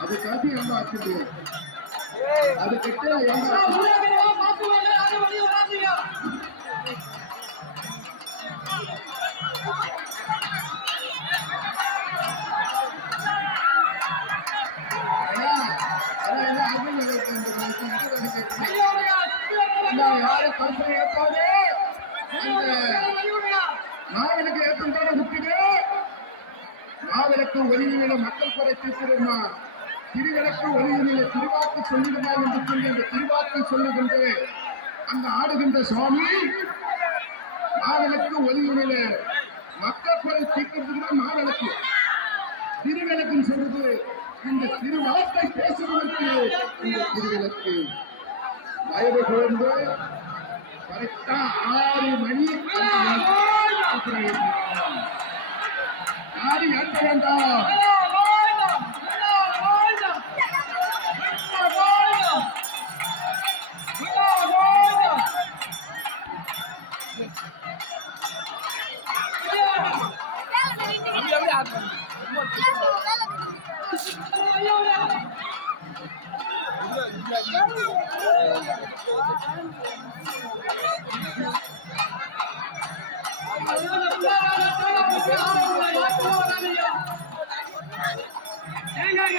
அது காட்டி என்ன ஆச்சு அது கிட்ட யாரும் கற்பனை ஏற்பாடு நாவலுக்கு ஏற்றம் தானே விட்டுடு நாவலுக்கு ஒளியில மக்கள் குறை தீர்த்திருந்தார் திருவிளக்கு ஒளியிலே திருவாக்கு சொல்லிடுமா என்று சொல்லி அந்த திருவாக்கை சொல்லுகின்ற அந்த ஆடுகின்ற சுவாமி நாவலுக்கு ஒளியிலே மக்கள் குறை தீர்க்கிறதுக்கு நாவலுக்கு திருவிளக்குன்னு சொல்றது இந்த திருவாக்கை பேசுவதற்கு இந்த திருவிளக்கு வயது குழந்தை கரெக்டா 6 மணி யாரும் ஏற்ற வேண்டாம் தேங்காய்